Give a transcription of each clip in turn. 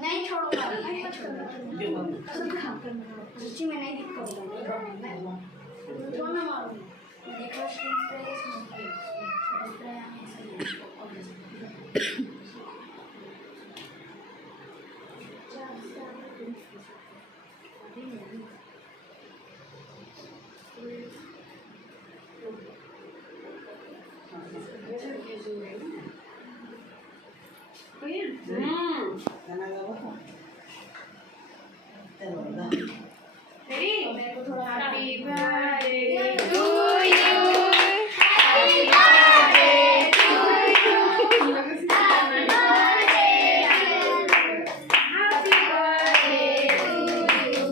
नहीं छोड़ूंगा उसी में नहीं करूंगा देखो Happy birthday to you. Happy birthday to you. Happy birthday. Happy birthday to you.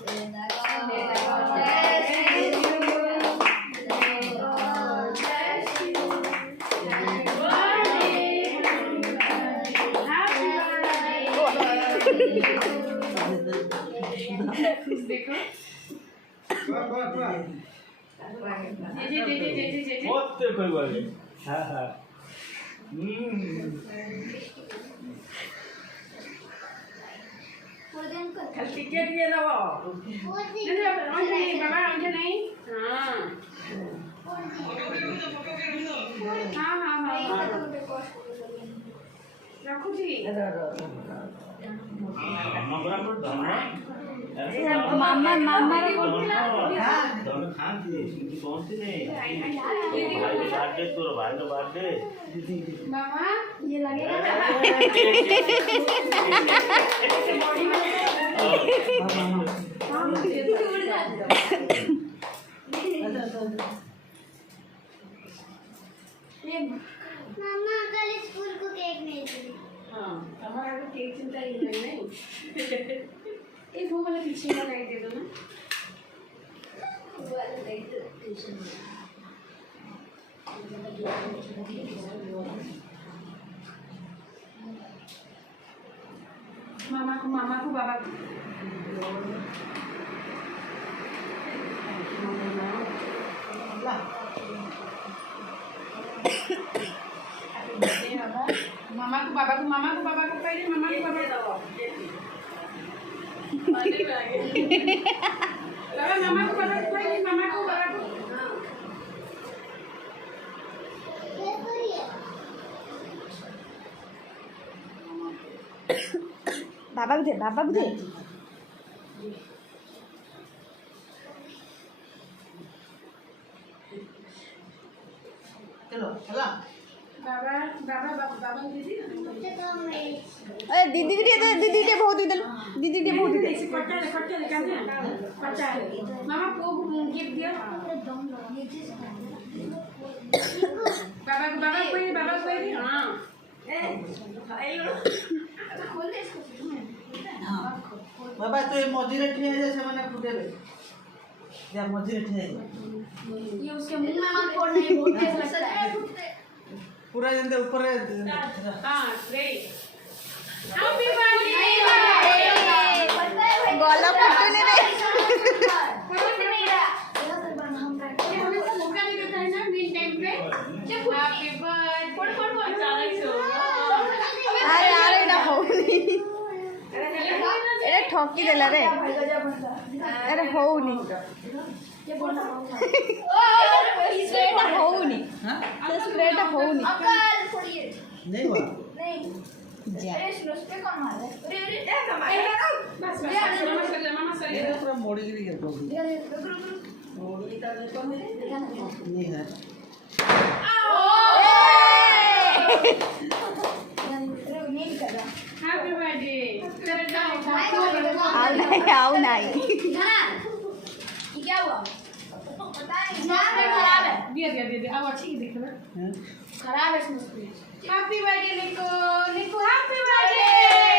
May God bless you. May God bless you. Happy birthday. Happy birthday. देखो बहुत कोई बात नहीं हाँ हाँ टिकट ये लो नहीं बाबा मुझे नहीं हाँ हाँ हाँ हाँ रखो जी मामा मामा मामा ये लगेगा मामा कल स्कूल को केक नहीं दी हाँ हमारा तो केक चिंता ही नहीं ये वो वाला पीछे का लाइट दे दो ना वो वाला लाइट ट्यूशन में मामा को बाबा को मामा को बाबा को पहले मामा को बाबा दो मामा को बाबा को पहले मामा को बाबा को बाबा को दे चलो चला बाबा दीदी अरे दीदी के बहुत इधर दीदी के बहुत इधर मामा को गिफ्ट दिया बाबा को हाँ बाबा तो ये मझिरे ठिया जैसे मैंने फुटेले या मझिरे ठिया ये उसके मुंह में मत फोड़ना ये बहुत तेज लगता है पूरा जंदे ऊपर हां रेडी हैप्पी बर्थडे गला फटने रे हमें मौका नहीं देता है ना मीन टाइम पे हैप्पी बर्थडे फोड़ अचानक से अरे ना होनी अरे ठोकी देला रे अरे होनी स्प्रेटा होनी हां स्प्रेटा होनी नहीं हुआ जा बस मामा सर ये पूरा मोड़ी गिरी कर दो नहीं है हैप्पी बर्थडे आओ नहीं क्या हुआ खराब है दिया अब अच्छी दिख रहा है खराब है इसमें हैप्पी बर्थडे निको हैप्पी बर्थडे